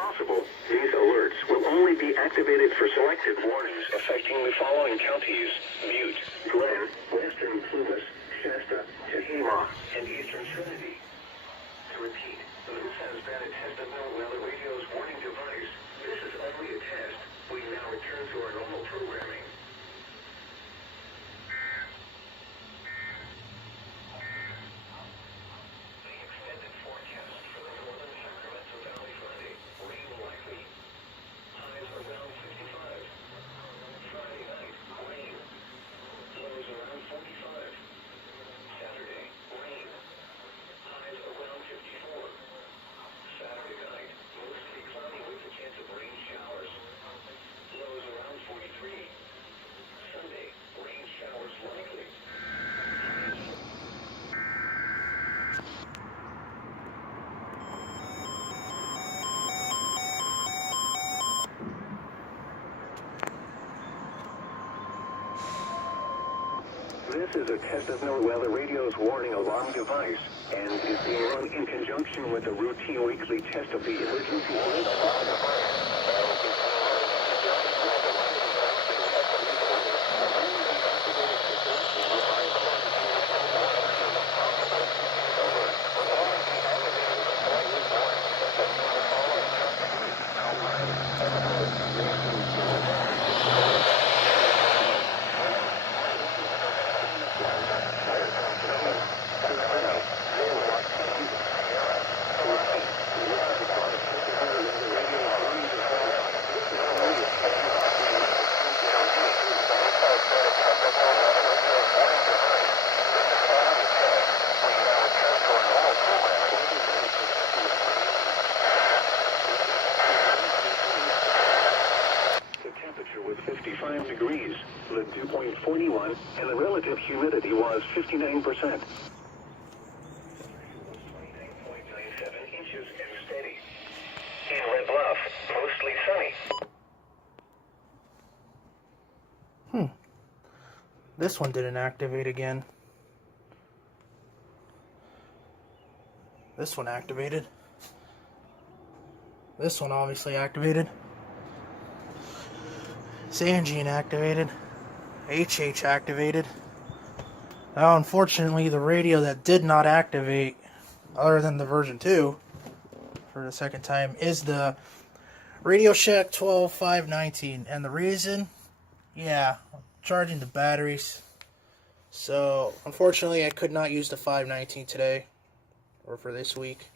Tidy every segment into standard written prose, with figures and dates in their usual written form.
possible, these alerts will only be activated for selected warnings affecting the following counties: Butte, Glenn, Western Plumas, Shasta, Tehama, and Eastern Trinity. To repeat, this has been a test of NOAA Weather Radio's warning device. This is only a test. We now return to our normal programming. The extended forecast for the northern Sacramento Valley Friday. Rain likely. Highs around 55. Friday night, rain. Lows around 45. Saturday, rain. Highs around 54. Saturday night, mostly cloudy with a chance of rain showers. Lows around 43. Sunday, rain showers likely. This is a test of NOAA Weather Radio's warning alarm device and is being run in conjunction with a routine weekly test of the emergency alert alarm device. Was 55 degrees, the dew point 41, and the relative humidity was 59%. 29.97 inches and steady. In Red Bluff, mostly sunny. This one didn't activate again. This one activated. This one obviously activated. Sangene activated. HH activated. Now, unfortunately, the radio that did not activate, other than the version 2, for the second time, is the Radio Shack 12519. And the reason? Yeah, I'm charging the batteries. So, unfortunately, I could not use the 519 today, or for this week.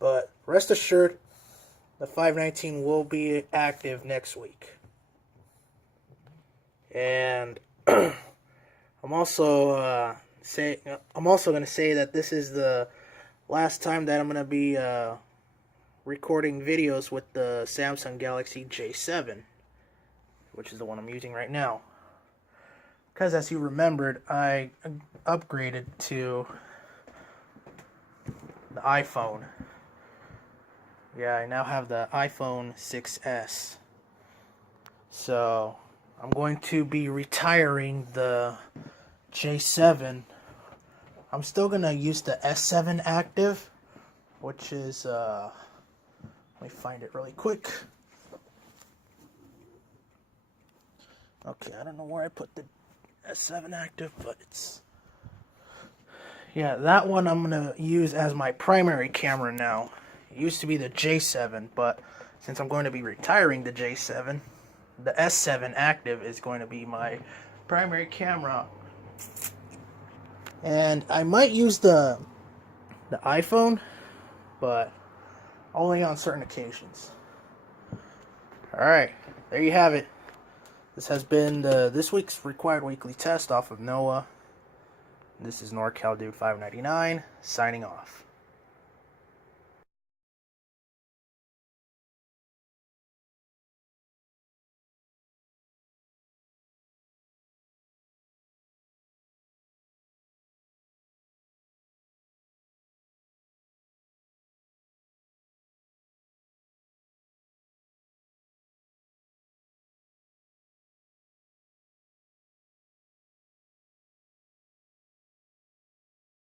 But rest assured, the 519 will be active next week. And I'm also going to say that this is the last time that I'm going to be recording videos with the Samsung Galaxy J7, which is the one I'm using right now. Because as you remembered, I upgraded to the iPhone. Yeah, I now have the iPhone 6S. So I'm going to be retiring the J7. I'm still going to use the S7 active, which is, let me find it really quick. Okay, I don't know where I put the S7 active, but it's, yeah, that one I'm going to use as my primary camera now. It used to be the J7, but since I'm going to be retiring the J7, the S7 active is going to be my primary camera. And I might use the iPhone, but only on certain occasions. Alright, there you have it. This has been this week's required weekly test off of NOAA. This is NorCal Dude 599 signing off.